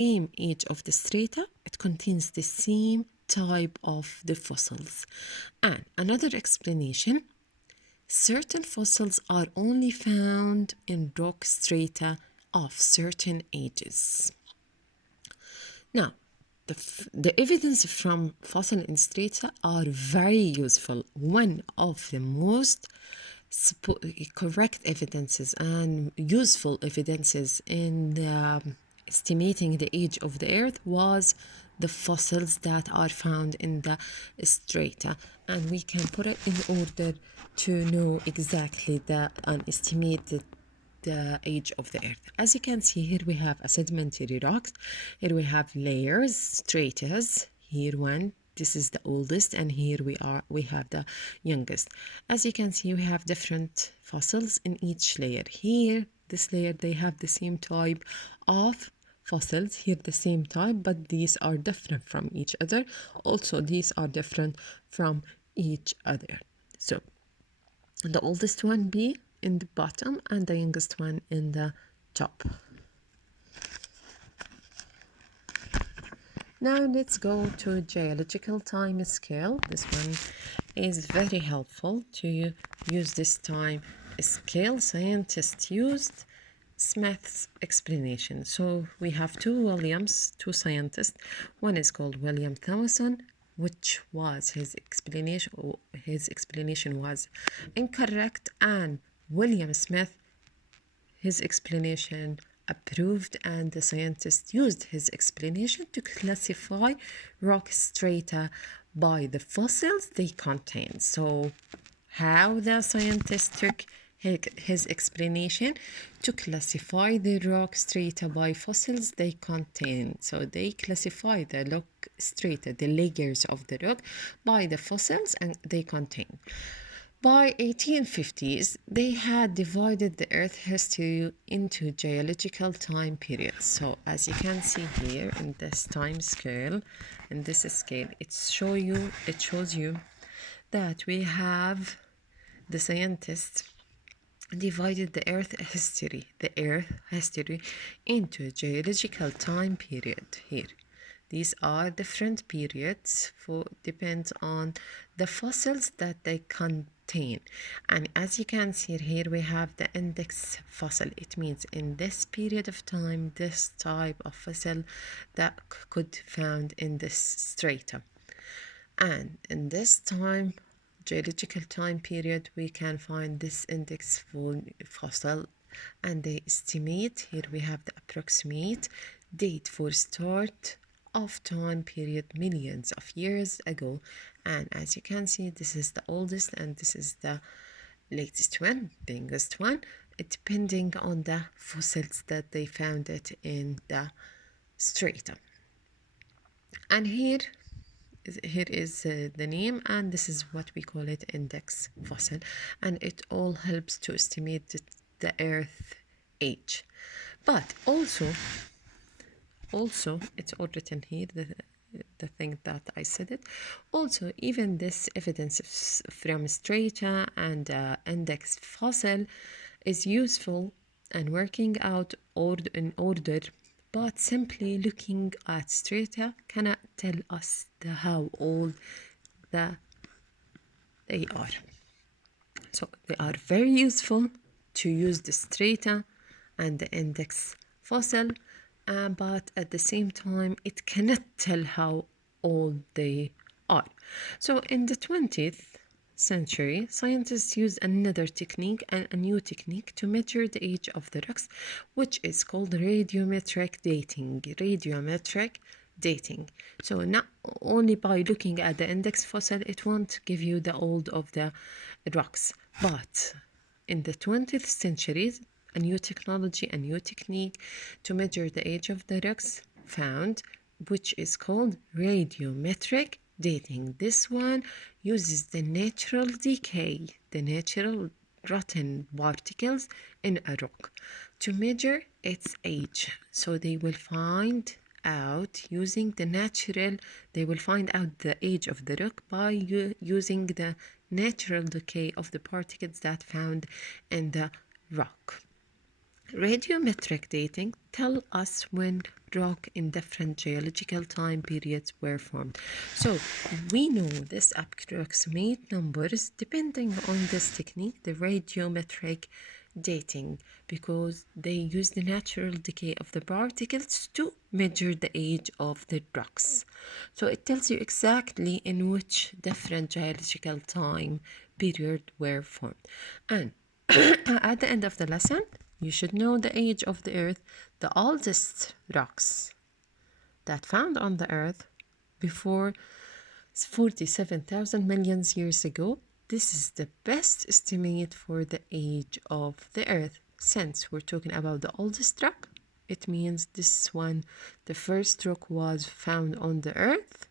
same age of the strata, it contains the same type of the fossils. And another explanation, certain fossils are only found in rock strata of certain ages. Now, the evidence from fossil in strata are very useful. One of the most correct evidences and useful evidences in estimating the age of the earth was the fossils that are found in the strata, and we can put it in order to know exactly the estimated the age of the earth. As you can see, here we have a sedimentary rocks, here we have layers, stratas, here one, this is the oldest, and here we have the youngest. As you can see, we have different fossils in each layer. Here this layer, they have the same type of fossils, here the same type, but these are different from each other. Also, these are different from each other. So the oldest one be in the bottom and the youngest one in the top. Now let's go to geological time scale. This one is very helpful to use this time scale. Scientists used Smith's explanation. So we have two Williams, two scientists. One is called William Thomson, which was his explanation was incorrect, and William Smith, his explanation approved, and the scientists used his explanation to classify rock strata by the fossils they contain. So how the scientists took his explanation to classify the rock strata by fossils they contain. So they classify the rock strata, the layers of the rock, by the fossils and they contain. By 1850s, they had divided the Earth history into geological time periods. So as you can see here in this time scale, it shows you that we have the scientists divided the Earth history into geological time period here. These are different periods for depends on the fossils that they contain. And as you can see here, we have the index fossil. It means in this period of time, this type of fossil that could found in this strata. And in this time, geological time period, we can find this index fossil, and they estimate, here we have the approximate date for start of time period millions of years ago. And as you can see, this is the oldest and this is the latest one, the youngest one, depending on the fossils that they found it in the strata. And here is the name, and this is what we call it, index fossil, and it all helps to estimate the earth age. But also it's all written here, the thing that I said it. Also, even this evidence from strata and index fossil is useful and working out in order, but simply looking at strata cannot tell us how old they are. So they are very useful to use the strata and the index fossil, but at the same time it cannot tell how old they are. So in the 20th century, scientists used another technique and a new technique to measure the age of the rocks, which is called radiometric dating. So not only by looking at the index fossil, it won't give you the old of the rocks, but in the 20th century, a new technology, a new technique to measure the age of the rocks found, which is called radiometric dating. This one uses the natural decay, the natural rotten particles in a rock to measure its age. So they will find out the age of the rock by using the natural decay of the particles that found in the rock. Radiometric dating tell us when rock in different geological time periods were formed. So we know this approximate numbers depending on this technique, the radiometric dating, because they use the natural decay of the particles to measure the age of the rocks. So it tells you exactly in which different geological time period were formed. And at the end of the lesson, you should know the age of the Earth, the oldest rocks that found on the Earth before 47,000 million years ago. This is the best estimate for the age of the Earth. Since we're talking about the oldest rock, it means this one, the first rock was found on the Earth,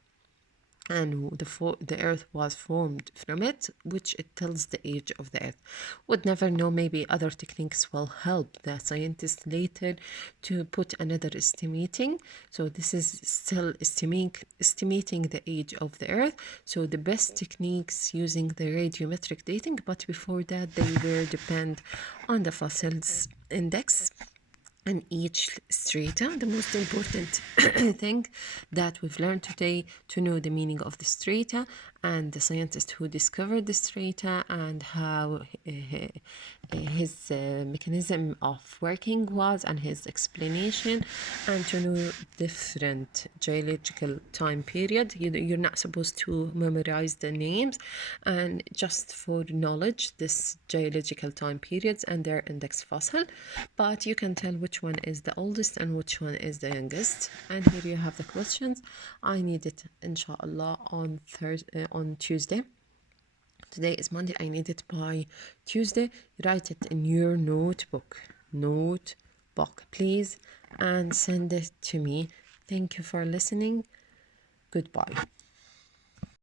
and the earth was formed from it, which it tells the age of the earth. Would never know, maybe other techniques will help the scientists later to put another estimating. So this is still estimating the age of the earth. So the best techniques using the radiometric dating, but before that they were depend on the fossils index and each strata. The most important thing that we've learned today to know the meaning of the strata and the scientist who discovered the strata and how his mechanism of working was and his explanation, and to know different geological time period. You're not supposed to memorize the names, and just for knowledge, this geological time periods and their index fossil, but you can tell which one is the oldest and which one is the youngest. And here you have the questions. I need it inshallah on Tuesday. Today is Monday. I need it by Tuesday. Write it in your notebook, please, and send it to me. Thank you for listening. Goodbye.